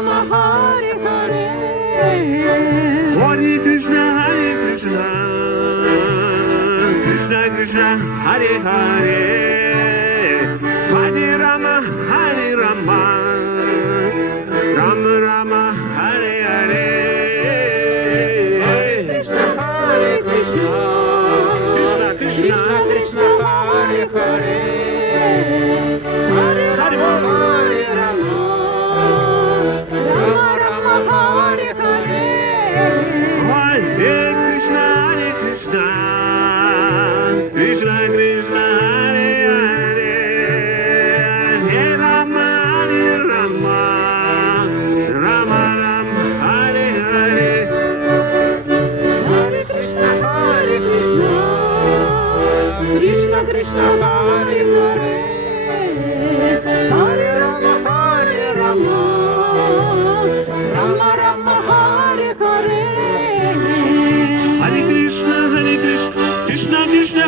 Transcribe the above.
Rama, Hare Hare. Hare Krishna, Krishna Krishna, Hare Hare, Hare Rama, Rama Rama, Hare Hare. Krishna, Hare Krishna, Krishna Krishna, Krishna, Hare Hare. Hare Rama, Hare Rama, Rama Rama, Hare Hare. Hare Krishna, Krishna Krishna, Hare Hare, Hare Rama, Rama Rama, Hare Hare. Hare Krishna, Krishna Krishna, Hare Hare. Hare Rama, Rama Rama, Hare Hare. Hare Krishna, Krishna Krishna.